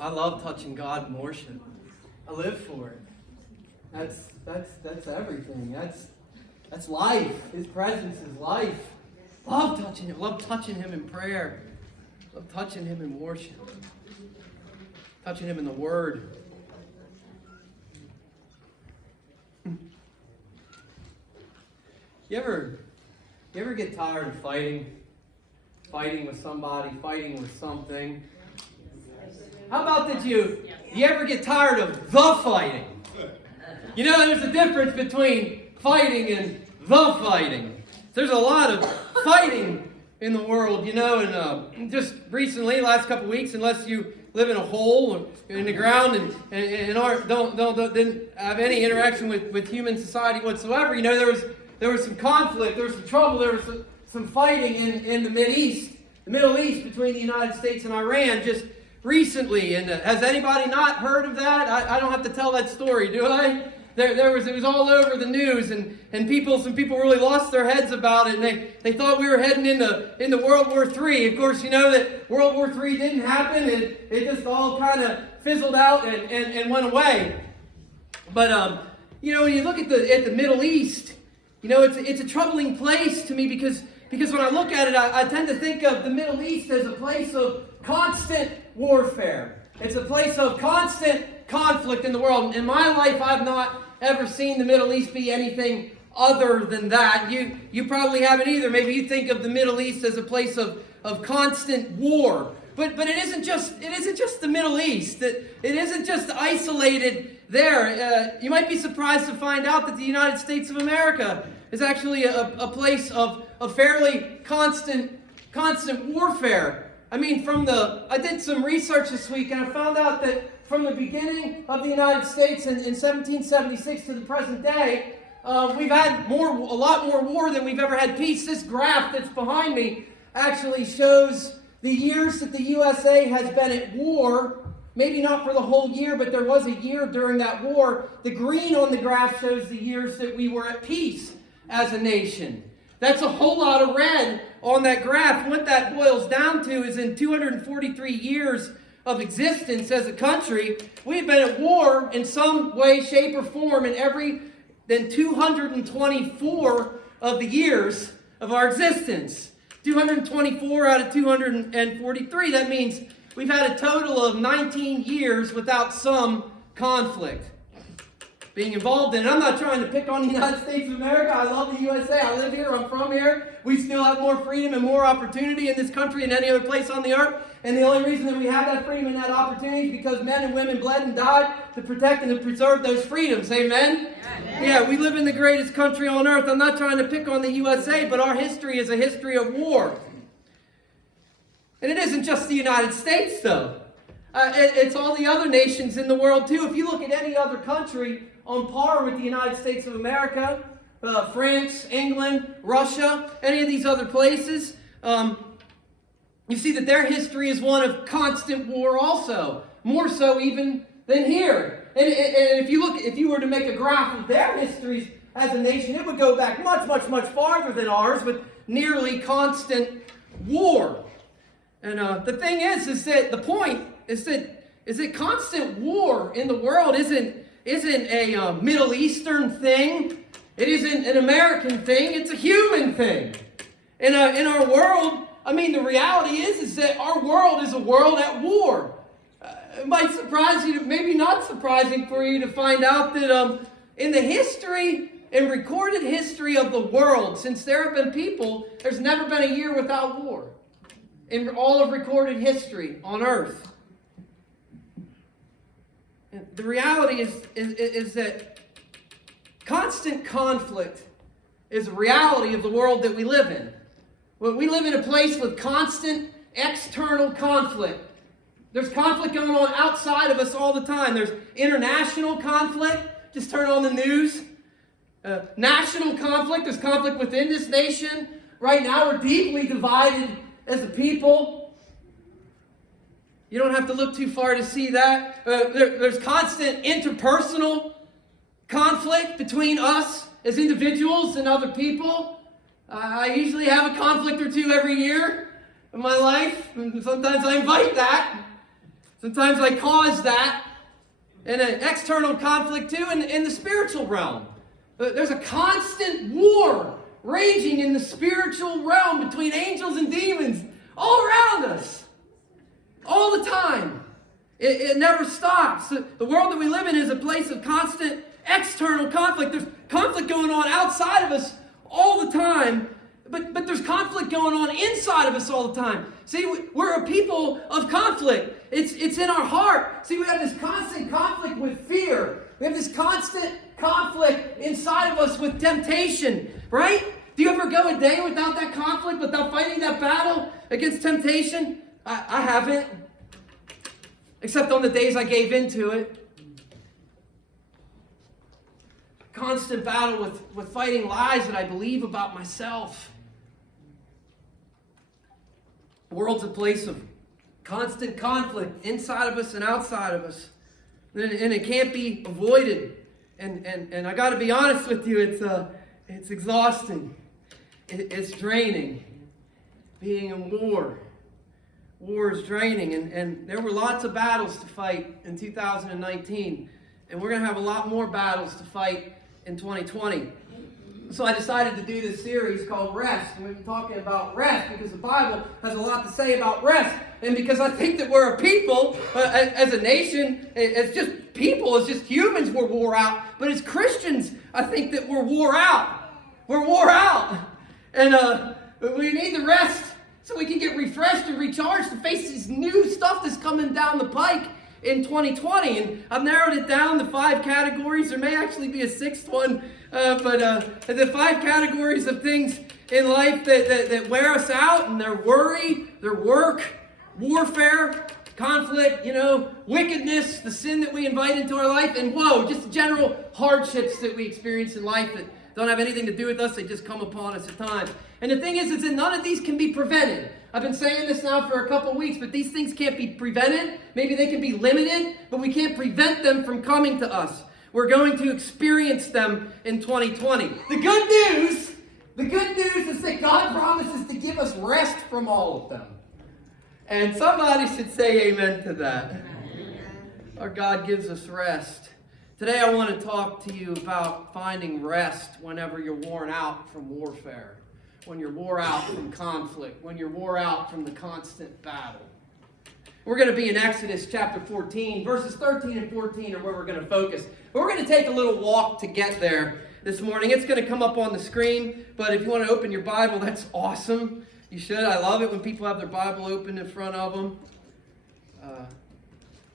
I love touching God in worship. I live for it. That's everything. That's life. His presence is life. Love touching Him. Love touching Him in prayer. Love touching Him in worship. Touching Him in the Word. You ever get tired of fighting? Fighting with somebody, fighting with something? How about that you ever get tired of the fighting? You know, there's a difference between fighting and the fighting. There's a lot of fighting in the world, you know, and just recently, last couple of weeks, unless you live in a hole in the ground and didn't have any interaction with human society whatsoever, you know, there was some conflict, there was some trouble, there was some fighting in the Middle East between the United States and Iran just recently. And has anybody not heard of that? I don't have to tell that story, do I? It was all over the news, and some people really lost their heads about it, and they thought we were heading into World War III. Of course, you know that World War III didn't happen. It just all kind of fizzled out and went away. But you know, when you look at the Middle East, you know, it's a troubling place to me because when I look at it, I tend to think of the Middle East as a place of constant warfare. It's a place of constant conflict in the world. In my life, I've not ever seen the Middle East be anything other than that. You probably haven't either. Maybe you think of the Middle East as a place of constant war. But it isn't just the Middle East. It isn't just isolated there. You might be surprised to find out that the United States of America is actually a place of fairly constant warfare. I mean, I did some research this week, and I found out that from the beginning of the United States in 1776 to the present day, we've had a lot more war than we've ever had peace. This graph that's behind me actually shows the years that the USA has been at war. Maybe not for the whole year, but there was a year during that war. The green on the graph shows the years that we were at peace as a nation. That's a whole lot of red on that graph. What that boils down to is in 243 years of existence as a country, we've been at war in some way, shape, or form in 224 of the years of our existence. 224 out of 243. That means we've had a total of 19 years without some conflict being involved in. I'm not trying to pick on the United States of America. I love the USA. I live here. I'm from here. We still have more freedom and more opportunity in this country than any other place on the earth. And the only reason that we have that freedom and that opportunity is because men and women bled and died to protect and to preserve those freedoms. Amen? Amen. Yeah, we live in the greatest country on earth. I'm not trying to pick on the USA, but our history is a history of war. And it isn't just the United States, though. It's all the other nations in the world, too. If you look at any other country on par with the United States of America, France, England, Russia, any of these other places, you see that their history is one of constant war also, more so even than here. And if you were to make a graph of their histories as a nation, it would go back much, much, much farther than ours with nearly constant war. And the thing is that the point is that constant war in the world isn't a Middle Eastern thing. It isn't an American thing. It's a human thing. In our world, I mean, the reality is that our world is a world at war. It might surprise you, maybe not surprising for you to find out that in the history and recorded history of the world, since there have been people, there's never been a year without war in all of recorded history on earth. And the reality is that constant conflict is a reality of the world that we live in. Well, we live in a place with constant external conflict. There's conflict going on outside of us all the time. There's international conflict. Just turn on the news. National conflict. There's conflict within this nation. Right now, we're deeply divided as a people. You don't have to look too far to see that. There's constant interpersonal conflict between us as individuals and other people. I usually have a conflict or two every year in my life, and sometimes I invite that. Sometimes I cause that in an external conflict too in the spiritual realm. There's a constant war raging in the spiritual realm between angels and demons all around us. All the time. It never stops. The world that we live in is a place of constant external conflict. There's conflict going on outside of us all the time, but there's conflict going on inside of us all the time. See, we're a people of conflict. It's in our heart. See, we have this constant conflict with fear. We have this constant conflict inside of us with temptation, right? Do you ever go a day without that conflict, without fighting that battle against temptation? I haven't. Except on the days I gave into it. Constant battle with fighting lies that I believe about myself. The world's a place of constant conflict inside of us and outside of us. And it can't be avoided. And I got to be honest with you, it's exhausting. It's draining. Being in war. War is draining, and there were lots of battles to fight in 2019, and we're going to have a lot more battles to fight in 2020. So I decided to do this series called Rest, and we've been talking about rest because the Bible has a lot to say about rest, and because I think that we're a people, as a nation, as just people, as just humans, we're wore out, but as Christians, I think that we're wore out. We're wore out, and we need to rest so we can get refreshed and recharged to face this new stuff that's coming down the pike in 2020. And I've narrowed it down to 5 categories. There may actually be a 6th one, but the 5 categories of things in life that wear us out, and they're worry, their work, warfare, conflict, wickedness, the sin that we invite into our life, and just general hardships that we experience in life that don't have anything to do with us. They just come upon us at times. And the thing is that none of these can be prevented. I've been saying this now for a couple weeks, but these things can't be prevented. Maybe they can be limited, but we can't prevent them from coming to us. We're going to experience them in 2020. The good news is that God promises to give us rest from all of them. And somebody should say amen to that. Our God gives us rest. Today I want to talk to you about finding rest whenever you're worn out from warfare. When you're wore out from conflict, when you're wore out from the constant battle. We're going to be in Exodus chapter 14. Verses 13 and 14 are where we're going to focus. But we're going to take a little walk to get there this morning. It's going to come up on the screen, but if you want to open your Bible, that's awesome. You should. I love it when people have their Bible open in front of them.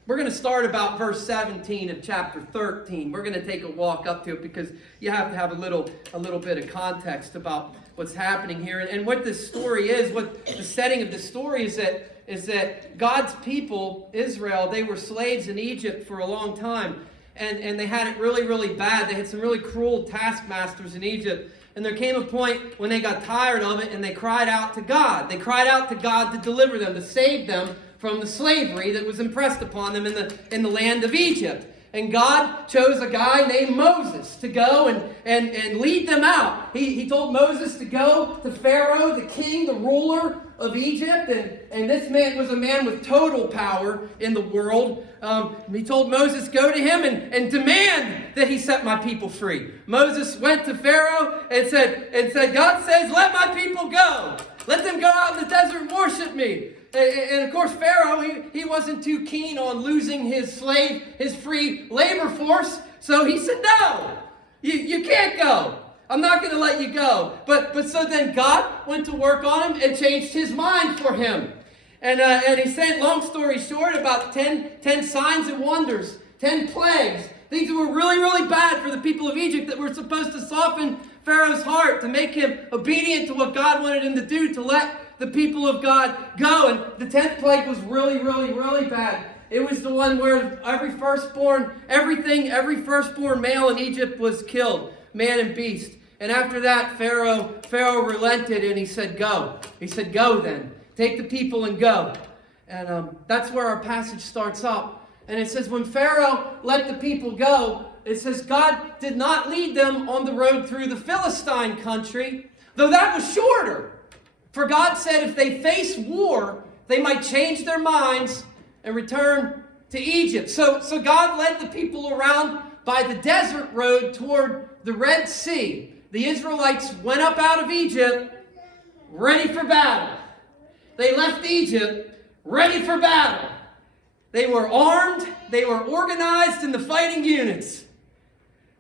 We're going to start about verse 17 of chapter 13. We're going to take a walk up to it because you have to have a little bit of context about what's happening here. And what this story is, what the setting of the story is that God's people, Israel, they were slaves in Egypt for a long time. And they had it really, really bad. They had some really cruel taskmasters in Egypt. And there came a point when they got tired of it and they cried out to God. They cried out to God to deliver them, to save them from the slavery that was impressed upon them in the land of Egypt. And God chose a guy named Moses to go and lead them out. He told Moses to go to Pharaoh, the king, the ruler of Egypt. And this man was a man with total power in the world. He told Moses, go to him and demand that he set my people free. Moses went to Pharaoh and said, God says, let my people go. Let them go out in the desert and worship me. And of course, Pharaoh, he wasn't too keen on losing his free labor force. So he said, no, you can't go. I'm not going to let you go. But so then God went to work on him and changed his mind for him. And he sent, long story short, about 10 signs and wonders, 10 plagues. Things that were really, really bad for the people of Egypt that were supposed to soften Pharaoh's heart, to make him obedient to what God wanted him to do, to let the people of God go. And the 10th plague was really, really, really bad. It was the one where every firstborn male in Egypt was killed, man and beast. And after that, Pharaoh relented and he said, go. He said, go then. Take the people and go. And that's where our passage starts up. And it says, when Pharaoh let the people go, it says God did not lead them on the road through the Philistine country, though that was shorter. For God said if they face war, they might change their minds and return to Egypt. So God led the people around by the desert road toward the Red Sea. The Israelites went up out of Egypt ready for battle. They left Egypt ready for battle. They were armed, they were organized in the fighting units.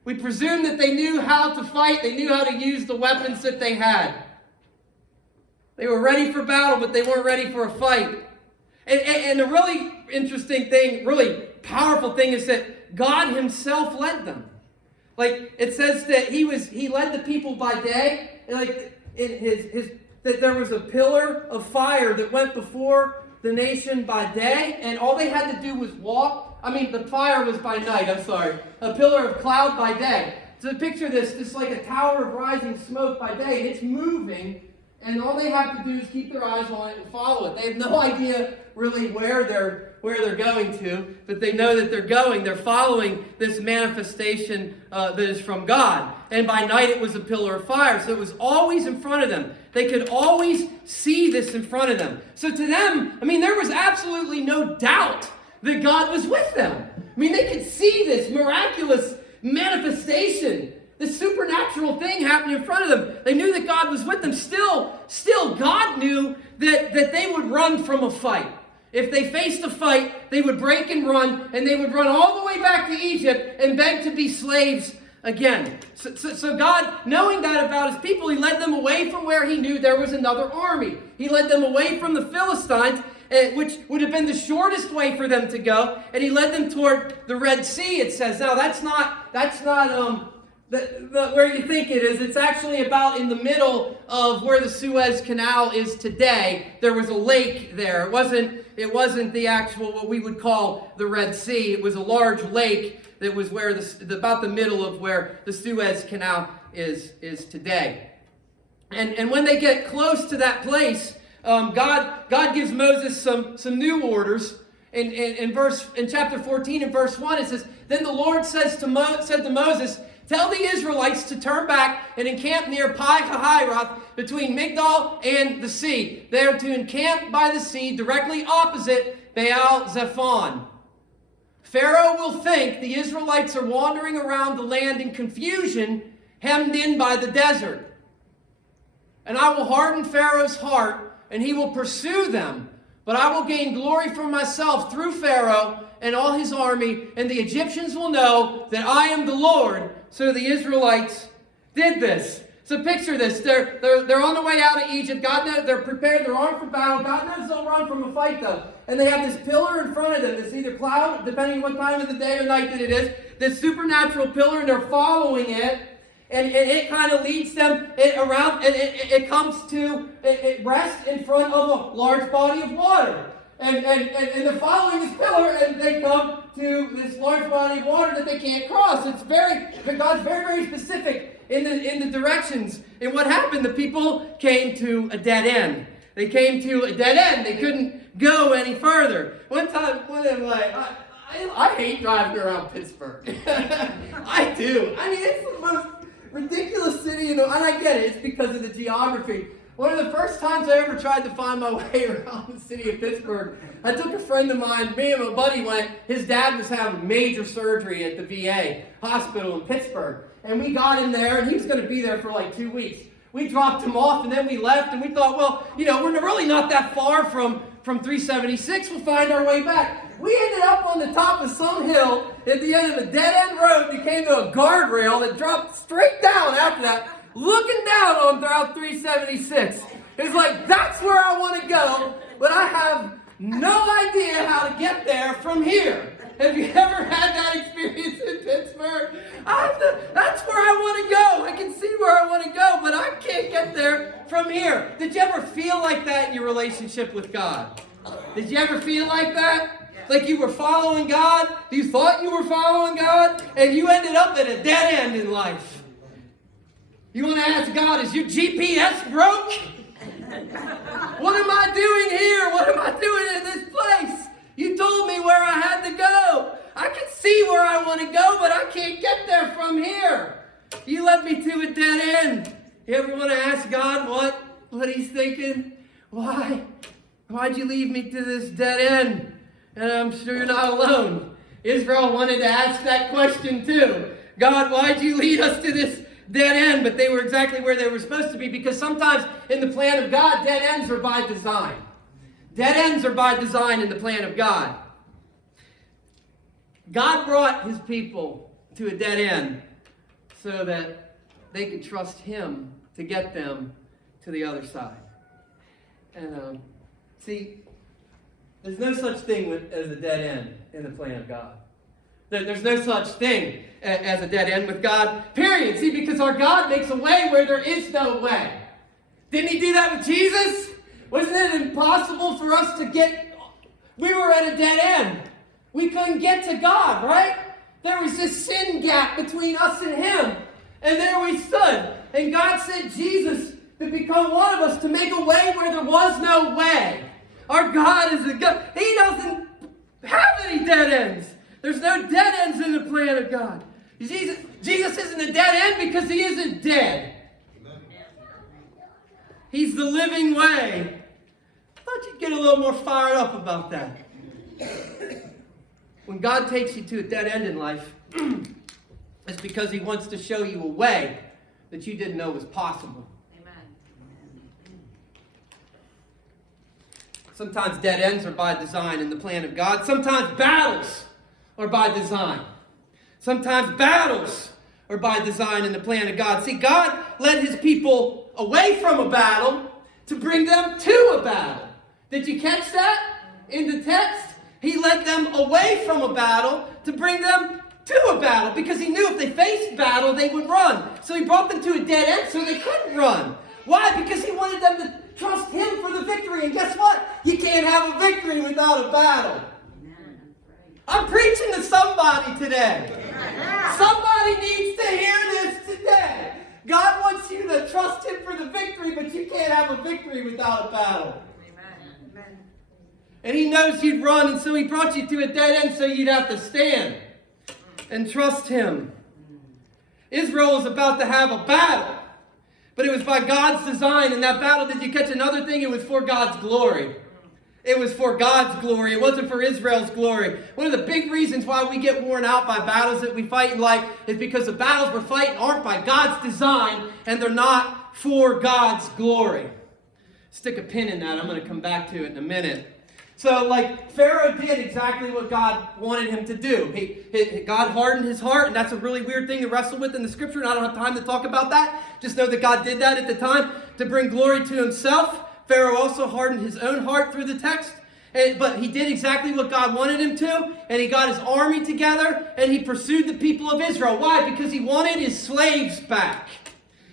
We presume that they knew how to fight, they knew how to use the weapons that they had. They were ready for battle, but they weren't ready for a fight. And the really interesting thing, really powerful thing is that God himself led them. Like it says that he led the people by day, like that there was a pillar of fire that went before the nation by day, and all they had to do was walk. I mean, the fire was by night, I'm sorry. A pillar of cloud by day. So picture this, just like a tower of rising smoke by day, and it's moving, and all they have to do is keep their eyes on it and follow it. They have no idea really where they're going to, but they know that they're going. They're following this manifestation that is from God. And by night it was a pillar of fire, so it was always in front of them. They could always see this in front of them. So to them, I mean, there was absolutely no doubt that God was with them. I mean, they could see this miraculous manifestation, this supernatural thing happening in front of them. They knew that God was with them. Still, God knew that they would run from a fight. If they faced a fight, they would break and run, and they would run all the way back to Egypt and beg to be slaves again. So God, knowing that about his people, he led them away from where he knew there was another army. He led them away from the Philistines, which would have been the shortest way for them to go, and he led them toward the Red Sea, it says. Now, that's not where you think it is. It's actually about in the middle of where the Suez Canal is today. There was a lake there. It wasn't the actual, what we would call the Red Sea. It was a large lake that was where about the middle of where the Suez Canal is today. And when they get close to that place, God gives Moses some new orders. In chapter 14 and verse 1, it says, "Then the Lord said to Moses, tell the Israelites to turn back and encamp near Pi-hahiroth between Migdal and the sea. They are to encamp by the sea directly opposite Baal-Zephon. Pharaoh will think the Israelites are wandering around the land in confusion, hemmed in by the desert. And I will harden Pharaoh's heart, and he will pursue them. But I will gain glory for myself through Pharaoh and all his army, and the Egyptians will know that I am the Lord." So the Israelites did this. So picture this. They're on the way out of Egypt. God knows they're prepared. They're armed for battle. God knows they'll run from a fight, though. And they have this pillar in front of them. It's either cloud, depending on what time of the day or night that it is. This supernatural pillar, and they're following it. And it kind of leads them around. And it comes to, it rests in front of a large body of water. And they're following this pillar, and they come to this large body of water that they can't cross. God's very, very specific in the directions. And what happened? The people came to a dead end. They came to a dead end. They couldn't go any further. One time, I hate driving around Pittsburgh. I do. I mean, it's the most ridiculous city, and I get it. It's because of the geography. One of the first times I ever tried to find my way around the city of Pittsburgh, I took a friend of mine, me and my buddy went. His dad was having major surgery at the VA hospital in Pittsburgh. And we got in there, and he was going to be there for like 2 weeks. We dropped him off, and then we left, and we thought, well, we're really not that far from 376. We'll find our way back. We ended up on the top of some hill at the end of a dead-end road. We came to a guardrail that dropped straight down after that, looking down on Route 376. It's like, that's where I want to go, but I have no idea how to get there from here. Have you ever had that experience in Pittsburgh? That's where I want to go. I can see where I want to go, but I can't get there from here. Did you ever feel like that in your relationship with God? Did you ever feel like that? Like you were following God? You thought you were following God? And you ended up at a dead end in life. You want to ask God, is your GPS broke? What am I doing here? What am I doing in this place? You told me where I had to go. I can see where I want to go, but I can't get there from here. You led me to a dead end. You ever want to ask God what he's thinking? Why'd you leave me to this dead end? And I'm sure you're not alone. Israel wanted to ask that question too. God, why'd you lead us to this dead end? But they were exactly where they were supposed to be, because sometimes in the plan of God, dead ends are by design. Dead ends are by design in the plan of God. God brought his people to a dead end so that they could trust him to get them to the other side. And see, there's no such thing as a dead end in the plan of God. There's no such thing as a dead end with God, period. See, because our God makes a way where there is no way. Didn't he do that with Jesus? Wasn't it impossible for us to get... We were at a dead end. We couldn't get to God, right? There was this sin gap between us and him. And there we stood. And God sent Jesus to become one of us, to make a way where there was no way. Our God is a God. He doesn't have any dead ends. There's no dead ends in the plan of God. Jesus isn't a dead end because he isn't dead. He's the living way. I thought you'd get a little more fired up about that. When God takes you to a dead end in life, it's because he wants to show you a way that you didn't know was possible. Sometimes dead ends are by design in the plan of God. Sometimes battles are by design. Sometimes battles are by design in the plan of God. See, God led his people away from a battle to bring them to a battle. Did you catch that in the text? He led them away from a battle to bring them to a battle, because he knew if they faced battle, they would run. So he brought them to a dead end so they couldn't run. Why? Because he wanted them to trust him for the victory. And guess what? You can't have a victory without a battle. I'm preaching to somebody today. Somebody needs to hear this today. God wants you to trust him for the victory, but you can't have a victory without a battle. Amen. And he knows you'd run, and so he brought you to a dead end so you'd have to stand and trust him. Israel was about to have a battle, but it was by God's design. In that battle, did you catch another thing? It was for God's glory. It was for God's glory. It wasn't for Israel's glory. One of the big reasons why we get worn out by battles that we fight in life is because the battles we're fighting aren't by God's design, and they're not for God's glory. Stick a pin in that. I'm going to come back to it in a minute. So, Pharaoh did exactly what God wanted him to do. God hardened his heart, and that's a really weird thing to wrestle with in the scripture, and I don't have time to talk about that. Just know that God did that at the time to bring glory to himself. Pharaoh also hardened his own heart through the text, but he did exactly what God wanted him to, and he got his army together, and he pursued the people of Israel. Why? Because he wanted his slaves back.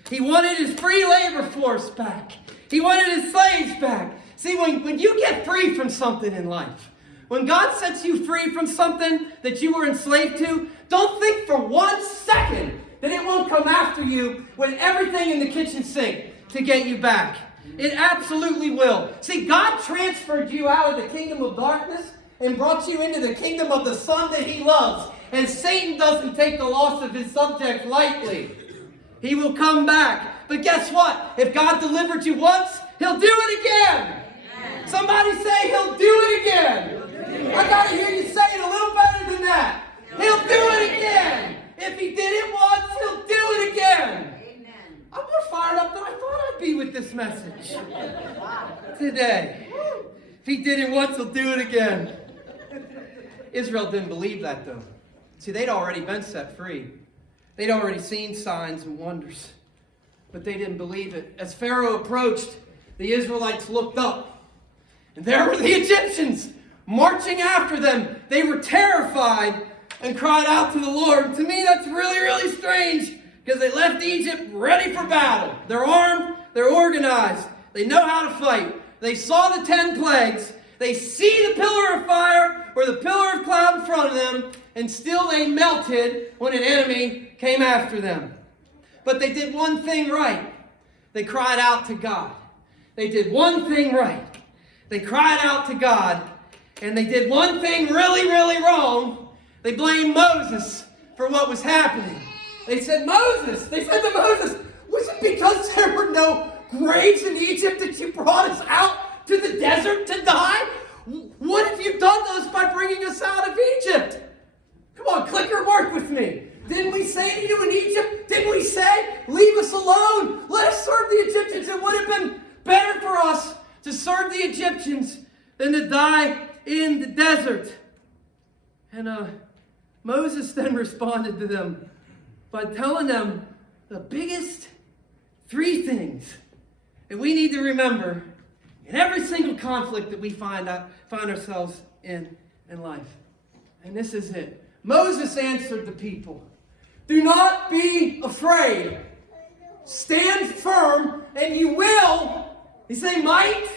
He wanted his free labor force back. He wanted his slaves back. See, when you get free from something in life, when God sets you free from something that you were enslaved to, don't think for 1 second that it won't come after you with everything in the kitchen sink to get you back. It absolutely will. See, God transferred you out of the kingdom of darkness and brought you into the kingdom of the Son that he loves. And Satan doesn't take the loss of his subject lightly. He will come back. But guess what? If God delivered you once, he'll do it again. Somebody say he'll do it again. I got to hear you say it a little better than that. He'll do it again. If he did it once, he'll do it again. I'm more fired up than I thought I'd be with this message today. If he did it once, he'll do it again. Israel didn't believe that, though. See, they'd already been set free. They'd already seen signs and wonders, but they didn't believe it. As Pharaoh approached, the Israelites looked up, and there were the Egyptians marching after them. They were terrified and cried out to the Lord. To me, that's really, really strange, because they left Egypt ready for battle. They're armed, they're organized, they know how to fight. They saw the 10 plagues, they see the pillar of fire or the pillar of cloud in front of them, and still they melted when an enemy came after them. But they did one thing right. They cried out to God. They did one thing right. They cried out to God, and they did one thing really, really wrong. They blamed Moses for what was happening. They said to Moses, was it because there were no graves in Egypt that you brought us out to the desert to die? What have you done to us by bringing us out of Egypt? Come on, clicker, work with me. Didn't we say to you in Egypt, didn't we say, leave us alone, let us serve the Egyptians? It would have been better for us to serve the Egyptians than to die in the desert. And Moses then responded to them by telling them the biggest 3 things that we need to remember in every single conflict that we find ourselves in life. And this is it. Moses answered the people, do not be afraid. Stand firm and you will. He say might?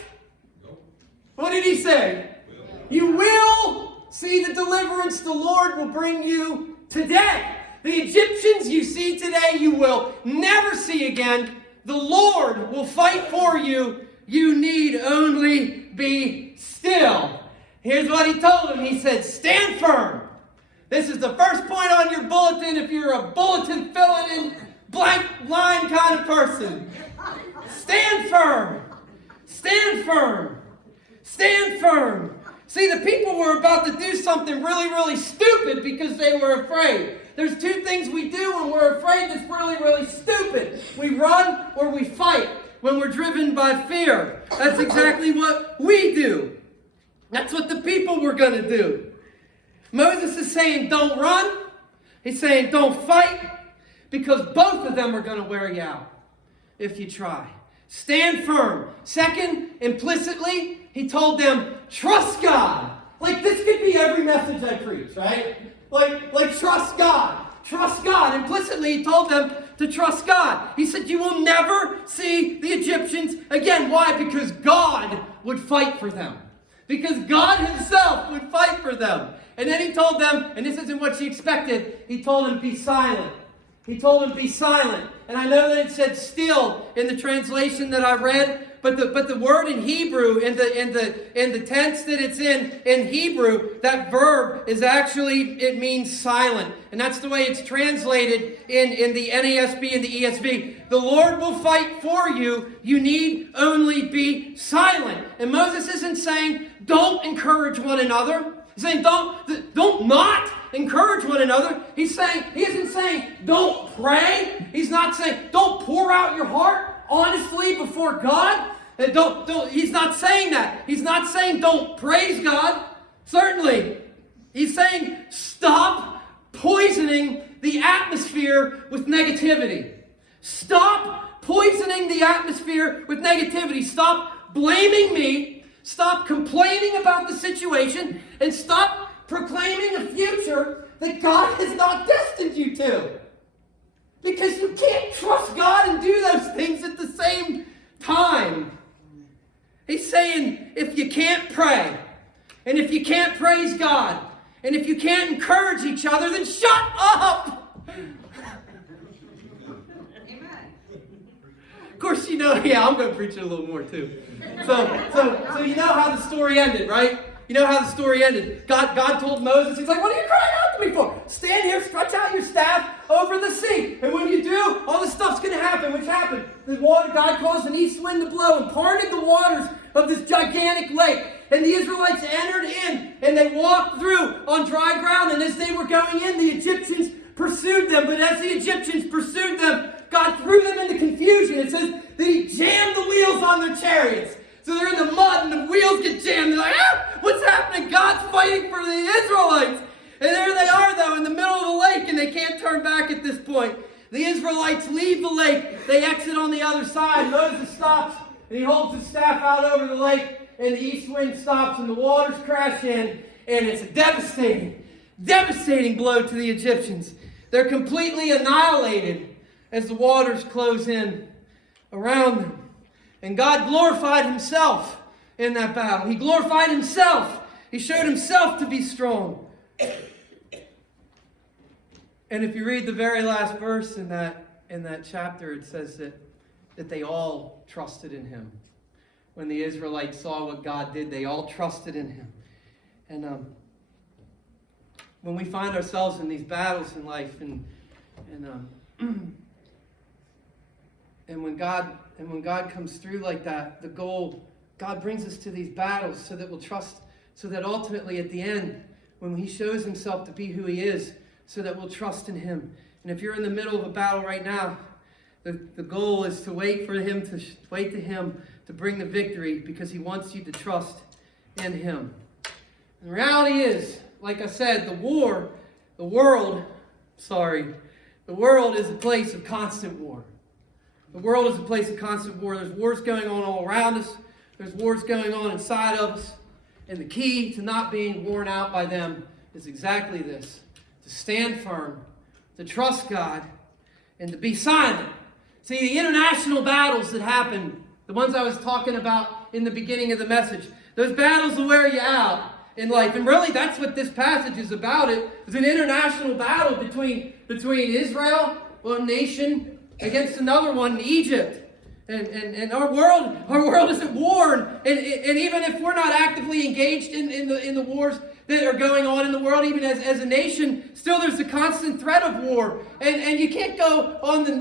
What did he say? You will see the deliverance the Lord will bring you today. The Egyptians you see today, you will never see again. The Lord will fight for you. You need only be still. Here's what he told them. He said, stand firm. This is the first point on your bulletin if you're a bulletin filling in blank line kind of person. Stand firm. Stand firm. Stand firm. See, the people were about to do something really, really stupid because they were afraid. There's 2 things we do when we're afraid that's really, really stupid. We run or we fight when we're driven by fear. That's exactly what we do. That's what the people were going to do. Moses is saying, don't run. He's saying, don't fight, because both of them are going to wear you out if you try. Stand firm. Second, implicitly, he told them, trust God. Like this could be every message I preach, right? Like trust God. Trust God. Implicitly, he told them to trust God. He said, you will never see the Egyptians again. Why? Because God would fight for them. Because God himself would fight for them. And then he told them, and this isn't what she expected, he told them, be silent. He told them, be silent. And I know that it said still in the translation that I read, but the word in Hebrew, in the tense that it's in Hebrew, that verb is actually, it means silent. And that's the way it's translated in the NASB and the ESV. The Lord will fight for you. You need only be silent. And Moses isn't saying, don't encourage one another. He's saying, don't not encourage one another. He isn't saying, don't pray. He's not saying, don't pour out your heart honestly before God. He's not saying that. He's not saying, don't praise God. Certainly. He's saying, stop poisoning the atmosphere with negativity. Stop poisoning the atmosphere with negativity. Stop blaming me. Stop complaining about the situation and stop proclaiming a future that God has not destined you to. Because you can't trust God and do those things at the same time. He's saying, if you can't pray, and if you can't praise God, and if you can't encourage each other, then shut up! Amen. Of course, I'm going to preach it a little more too. So you know how the story ended, right? You know how the story ended. God told Moses, he's like, what are you crying out to me for? Stand here, stretch out your staff over the sea. And when you do, all this stuff's going to happen. Which happened? God caused an east wind to blow and parted the waters of this gigantic lake. And the Israelites entered in and they walked through on dry ground. And as they were going in, the Egyptians pursued them. But as the Egyptians pursued them, God threw them into confusion. It says that he jammed the wheels on their chariots. So they're in the mud and the wheels get jammed. They're like, what's happening? God's fighting for the Israelites. And there they are, though, in the middle of the lake, and they can't turn back at this point. The Israelites leave the lake. They exit on the other side. Moses stops, and he holds his staff out over the lake, and the east wind stops, and the waters crash in, and it's a devastating blow to the Egyptians. They're completely annihilated as the waters close in around them. And God glorified himself in that battle. He glorified himself. He showed himself to be strong. And if you read the very last verse in that chapter, it says that they all trusted in him. When the Israelites saw what God did, they all trusted in him. And when we find ourselves in these battles in life, and when God comes through like that, the goal, God brings us to these battles so that we'll trust so that ultimately at the end, when he shows himself to be who he is, so that we'll trust in him. And if you're in the middle of a battle right now, the goal is to wait to him to bring the victory, because he wants you to trust in him. And the reality is, like I said, the world is a place of constant war. The world is a place of constant war. There's wars going on all around us. There's wars going on inside of us. And the key to not being worn out by them is exactly this: to stand firm, to trust God, and to be silent. See, the international battles that happen, the ones I was talking about in the beginning of the message, those battles will wear you out in life. And really, that's what this passage is about. It's an international battle between Israel, one nation, against another one, Egypt. And our world is at war. And even if we're not actively engaged in the wars that are going on in the world, even as a nation, still there's a constant threat of war. And you can't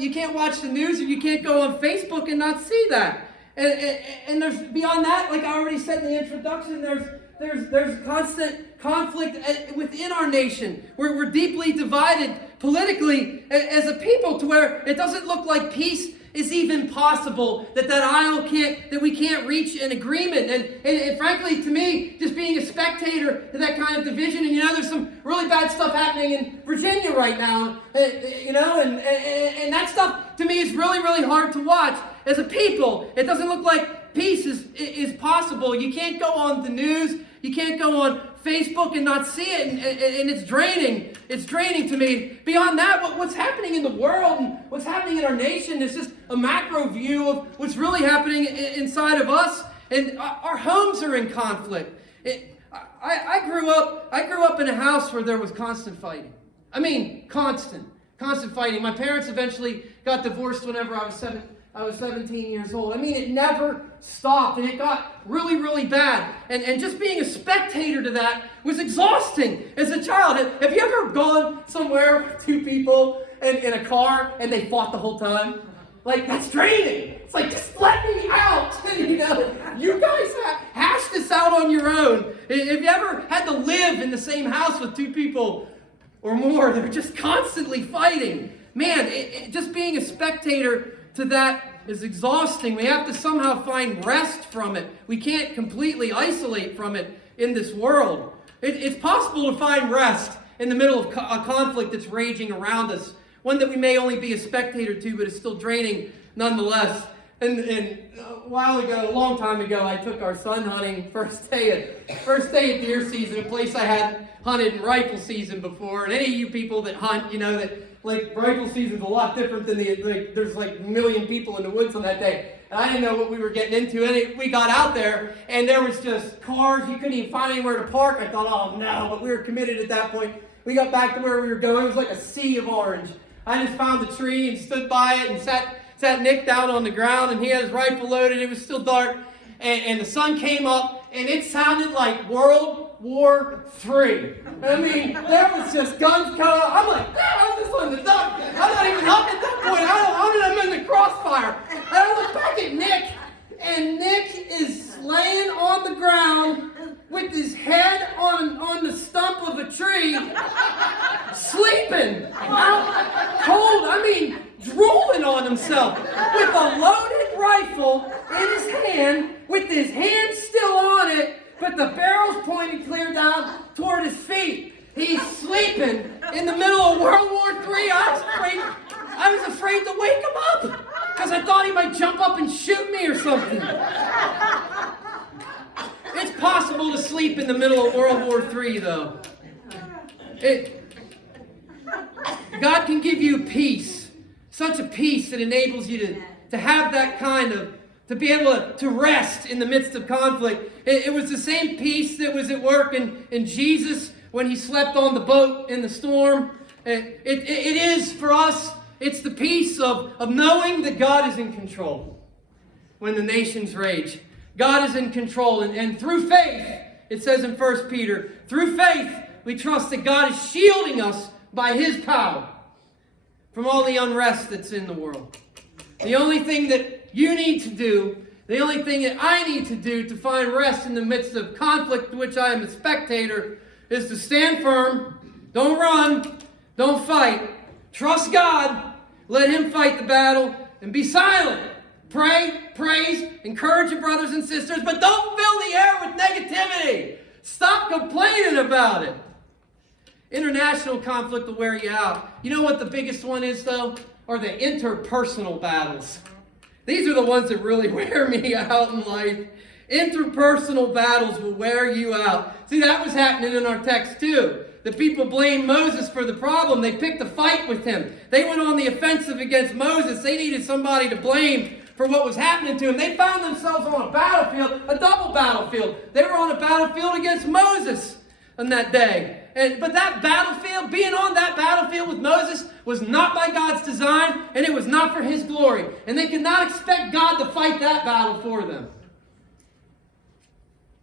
you can't watch the news, or you can't go on Facebook and not see that. And there's beyond that, like I already said in the introduction, there's constant conflict within our nation. We're deeply divided politically as a people, to where it doesn't look like peace is even possible, that we can't reach an agreement. And frankly, to me, just being a spectator to that kind of division, and there's some really bad stuff happening in Virginia right now, and that stuff to me is really, really hard to watch. As a people, it doesn't look like peace is possible. You can't go on the news, you can't go on Facebook and not see it, and it's draining. It's draining to me. Beyond that, what's happening in the world and what's happening in our nation is just a macro view of what's really happening inside of us, and our homes are in conflict. I grew up in a house where there was constant fighting. I mean, constant fighting. My parents eventually got divorced whenever I was 17 years old. I mean, it never stopped, and it got really, really bad. And just being a spectator to that was exhausting as a child. Have you ever gone somewhere with two people in a car and they fought the whole time? Like, that's draining. It's like, just let me out. You guys hash this out on your own. Have you ever had to live in the same house with two people or more? They're just constantly fighting. Man, just being a spectator to that is exhausting. We have to somehow find rest from it. We can't completely isolate from it in this world. It's possible to find rest in the middle of a conflict that's raging around us, one that we may only be a spectator to, but is still draining nonetheless. And a long time ago, I took our son hunting first day of deer season, a place I hadn't hunted in rifle season before. And any of you people that hunt, that like rifle season's a lot different than there's like 1 million people in the woods on that day. And I didn't know what we were getting into. And we got out there, and there was just cars. You couldn't even find anywhere to park. I thought, oh no, but we were committed at that point. We got back to where we were going. It was like a sea of orange. I just found the tree and stood by it and sat Nick down on the ground, and he had his rifle loaded. It was still dark, and the sun came up, and it sounded like World War III. I mean, there was just guns coming out. I'm like, I'm just on the duck. I'm not even up at that point. I'm in the crossfire. And I look back at Nick, and Nick is laying on the ground with his head on the stump of a tree, sleeping, out cold. I mean, drooling on himself with a loaded rifle in his hand, with his hand still on it, but the barrel's pointing clear down toward his feet. He's sleeping in the middle of World War III. I was afraid to wake him up because I thought he might jump up and shoot me or something. It's possible to sleep in the middle of World War III, though. God can give you peace. Such a peace that enables you to have that kind of, to be able to rest in the midst of conflict. It was the same peace that was at work in Jesus when he slept on the boat in the storm. It is for us, it's the peace of knowing that God is in control when the nations rage. God is in control, and through faith, it says in 1 Peter, through faith, we trust that God is shielding us by his power from all the unrest that's in the world. The only thing that you need to do The only thing that I need to do to find rest in the midst of conflict to which I am a spectator is to stand firm, don't run, don't fight. Trust God, let Him fight the battle, and be silent. Pray, praise, encourage your brothers and sisters, but don't fill the air with negativity. Stop complaining about it. International conflict will wear you out. You know what the biggest one is, though? Are the interpersonal battles. These are the ones that really wear me out in life. Interpersonal battles will wear you out. See, that was happening in our text, too. The people blamed Moses for the problem. They picked a fight with him. They went on the offensive against Moses. They needed somebody to blame for what was happening to him. They found themselves on a battlefield, a double battlefield. They were on a battlefield against Moses on that day. But that battlefield, being on that battlefield with Moses, was not by God's design, and it was not for His glory. And they could not expect God to fight that battle for them.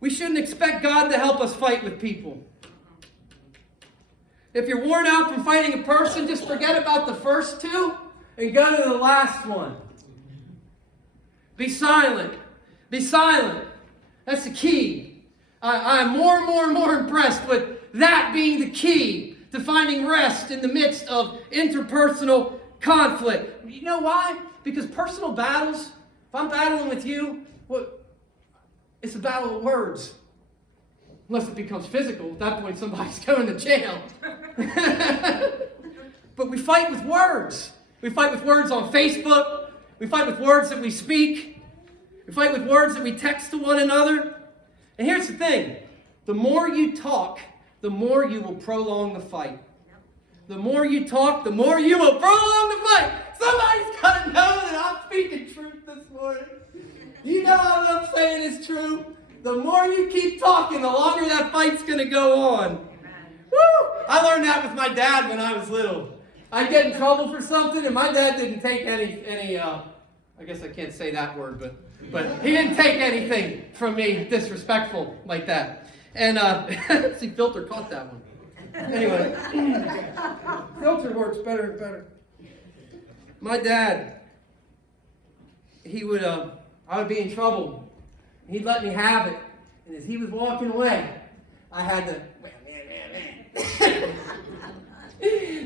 We shouldn't expect God to help us fight with people. If you're worn out from fighting a person, just forget about the first two and go to the last one. Be silent. Be silent. That's the key. I'm more and more impressed with that being the key to finding rest in the midst of interpersonal conflict. You know why? Because personal battles, if I'm battling with you, it's a battle of words. Unless it becomes physical. At that point, somebody's going to jail. But we fight with words. We fight with words on Facebook. We fight with words that we speak. We fight with words that we text to one another. And here's the thing. The more you talk, the more you will prolong the fight. The more you talk, the more you will prolong the fight. Somebody's got to know that I'm speaking truth this morning. You know what I'm saying is true. The more you keep talking, the longer that fight's going to go on. Woo! I learned that with my dad when I was little. I'd get in trouble for something, and my dad didn't take any I guess I can't say that word, but he didn't take anything from me disrespectful like that. And, see, Filter caught that one. Anyway, Filter works better and better. My dad, I would be in trouble. He'd let me have it. And as he was walking away, I had to,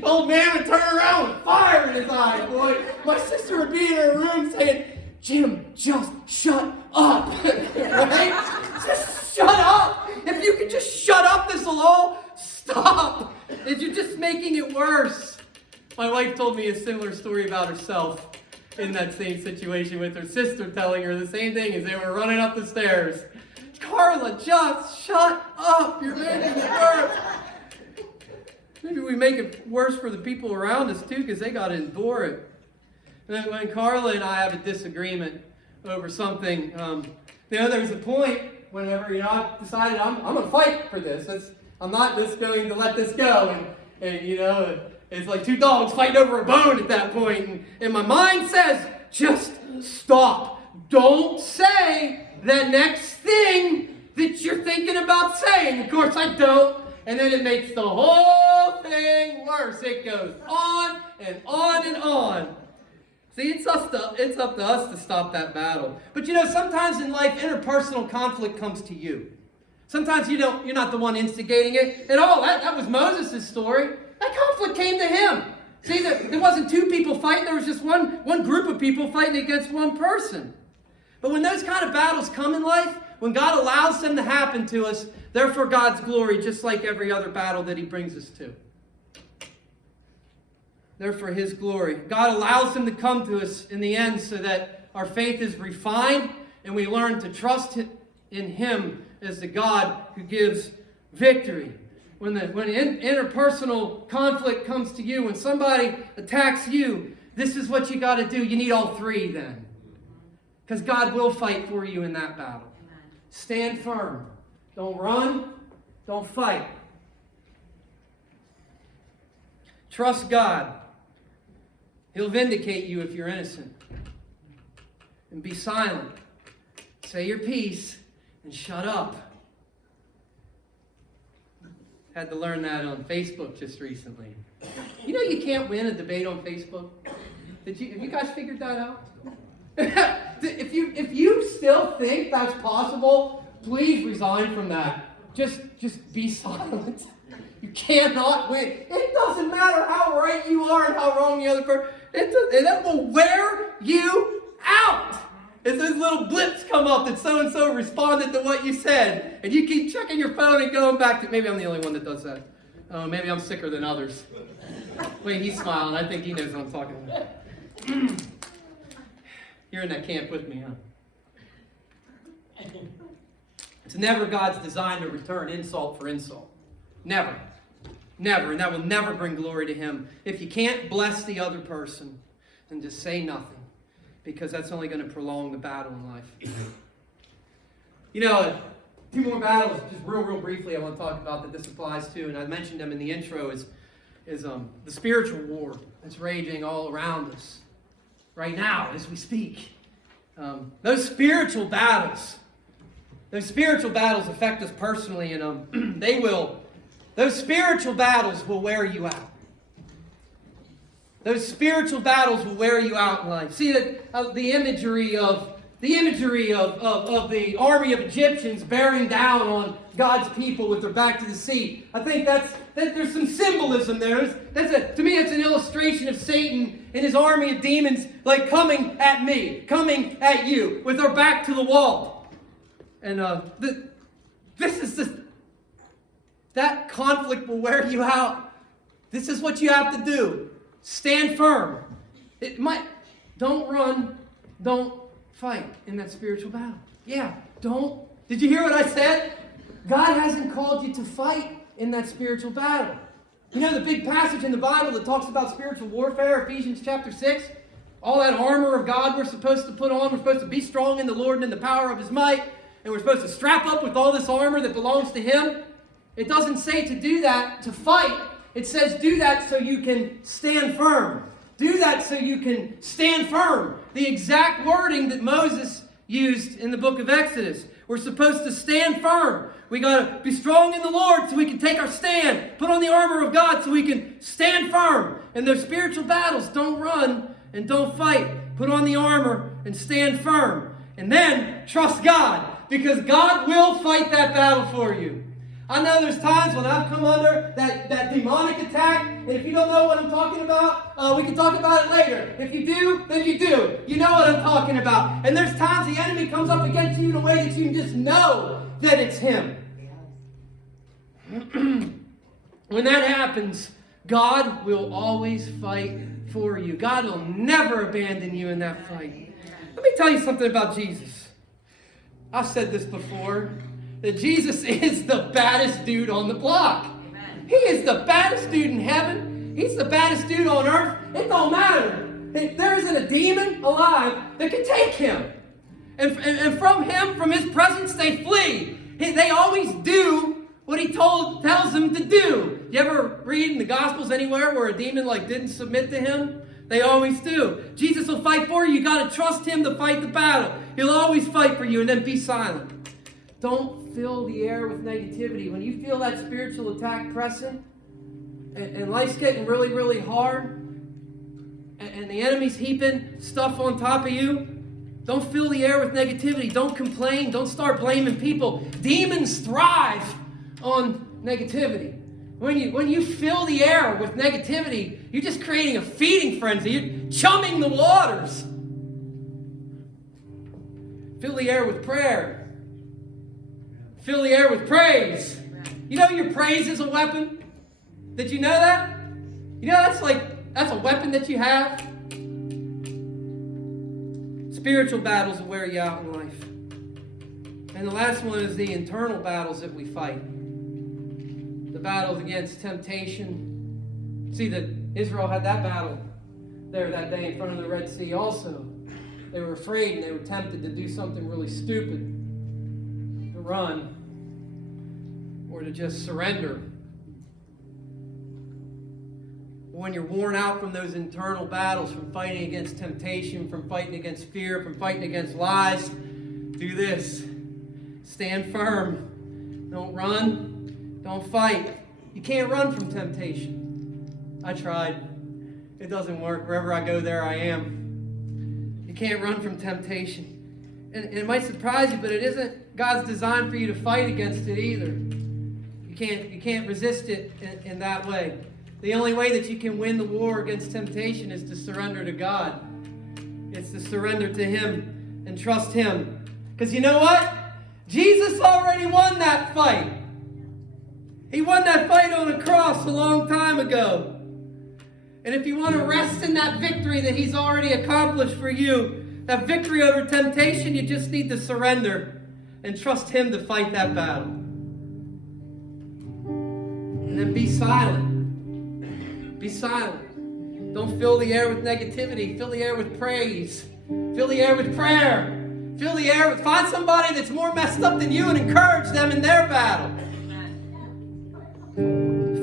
old man would turn around with fire in his eyes, boy. My sister would be in her room saying, Jim, just shut up. Right? Just shut up. If you could just shut up, this will all stop. You're just making it worse. My wife told me a similar story about herself in that same situation with her sister telling her the same thing as they were running up the stairs. Carla, just shut up. You're making it worse. Maybe we make it worse for the people around us too because they got to endure it. And then when Carla and I have a disagreement over something, there's a point whenever, I've decided I'm going to fight for this. I'm not just going to let this go. And it's like two dogs fighting over a bone at that point. And my mind says, just stop. Don't say the next thing that you're thinking about saying. Of course I don't. And then it makes the whole thing worse. It goes on and on and on. See, it's up to us to stop that battle. But sometimes in life, interpersonal conflict comes to you. Sometimes you're not the one instigating it at all. That was Moses' story. That conflict came to him. See, there wasn't two people fighting. There was just one group of people fighting against one person. But when those kind of battles come in life, when God allows them to happen to us, they're for God's glory, just like every other battle that He brings us to. They're for His glory. God allows them to come to us in the end so that our faith is refined and we learn to trust in Him as the God who gives victory. When interpersonal conflict comes to you, when somebody attacks you, this is what you got to do. You need all three then. Because God will fight for you in that battle. Stand firm. Don't run. Don't fight. Trust God. He'll vindicate you if you're innocent. And be silent. Say your piece and shut up. Had to learn that on Facebook just recently. You can't win a debate on Facebook. Have you guys figured that out? if you still think that's possible, please resign from that. Just be silent. You cannot win. It doesn't matter how right you are and how wrong the other person. And that will wear you out. As those little blips come up that so-and-so responded to what you said. And you keep checking your phone and going back to, maybe I'm the only one that does that. Maybe I'm sicker than others. Wait, he's smiling. I think he knows what I'm talking about. You're in that camp with me, huh? It's never God's design to return insult for insult. Never. Never. And that will never bring glory to Him. If you can't bless the other person, then just say nothing. Because that's only going to prolong the battle in life. You know, two more battles, just real briefly, I want to talk about that this applies to, and I mentioned them in the intro, is the spiritual war that's raging all around us right now as we speak. Those spiritual battles affect us personally, and those spiritual battles will wear you out. Those spiritual battles will wear you out in life. See that the imagery of the army of Egyptians bearing down on God's people with their back to the sea. I think that there's some symbolism there. To me, it's an illustration of Satan and his army of demons, like coming at me, coming at you, with our back to the wall. And that conflict will wear you out. This is what you have to do. Stand firm. Don't run, don't fight in that spiritual battle. Yeah, don't. Did you hear what I said? God hasn't called you to fight in that spiritual battle. You know the big passage in the Bible that talks about spiritual warfare, Ephesians chapter 6? All that armor of God we're supposed to put on. We're supposed to be strong in the Lord and in the power of His might. And we're supposed to strap up with all this armor that belongs to Him. It doesn't say to do that to fight. It says do that so you can stand firm. Do that so you can stand firm. The exact wording that Moses used in the book of Exodus. We're supposed to stand firm. We got to be strong in the Lord so we can take our stand. Put on the armor of God so we can stand firm. In those spiritual battles, don't run and don't fight. Put on the armor and stand firm. And then trust God, because God will fight that battle for you. I know there's times when I've come under that demonic attack, and if you don't know what I'm talking about, we can talk about it later. If you do, then you do. You know what I'm talking about. And there's times the enemy comes up against you in a way that you can just know that it's him. When that happens, God will always fight for you. God will never abandon you in that fight. Let me tell you something about Jesus. I've said this before. That Jesus is the baddest dude on the block. Amen. He is the baddest dude in heaven. He's the baddest dude on earth. It don't matter. There isn't a demon alive that can take him. And from him, from his presence, they flee. They always do what he tells them to do. You ever read in the Gospels anywhere where a demon didn't submit to him? They always do. Jesus will fight for you. You got to trust him to fight the battle. He'll always fight for you, and then be silent. Don't fill the air with negativity. When you feel that spiritual attack pressing, and life's getting really, really hard, and the enemy's heaping stuff on top of you, don't fill the air with negativity. Don't complain. Don't start blaming people. Demons thrive on negativity. When you fill the air with negativity, you're just creating a feeding frenzy. You're chumming the waters. Fill the air with prayer. Fill the air with praise. You know your praise is a weapon? Did you know that? You know that's a weapon that you have? Spiritual battles will wear you out in life. And the last one is the internal battles that we fight. The battles against temptation. See that Israel had that battle there that day in front of the Red Sea also. They were afraid and they were tempted to do something really stupid. To run. Or to just surrender. When you're worn out from those internal battles, from fighting against temptation, from fighting against fear, from fighting against lies, do this. Stand firm. Don't run. Don't fight. You can't run from temptation. I tried. It doesn't work. Wherever I go, there I am. You can't run from temptation. And it might surprise you, but it isn't God's design for you to fight against it either. You can't resist it in that way. The only way that you can win the war against temptation is to surrender to God. It's to surrender to Him and trust Him. Because you know what? Jesus already won that fight. He won that fight on the cross a long time ago. And if you want to rest in that victory that He's already accomplished for you, that victory over temptation, you just need to surrender and trust Him to fight that battle. And then be silent. Be silent. Don't fill the air with negativity. Fill the air with praise. Fill the air with prayer. Fill the air with... Find somebody that's more messed up than you and encourage them in their battle.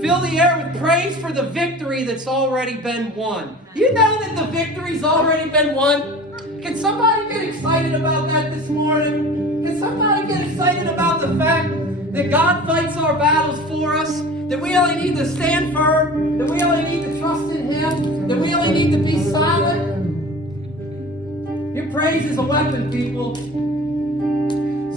Fill the air with praise for the victory that's already been won. You know that the victory's already been won? Can somebody get excited about that this morning? Can somebody get excited about the fact that God fights our battles for us? That we only need to stand firm? That we only need to trust in Him? That we only need to be silent? Your praise is a weapon, people.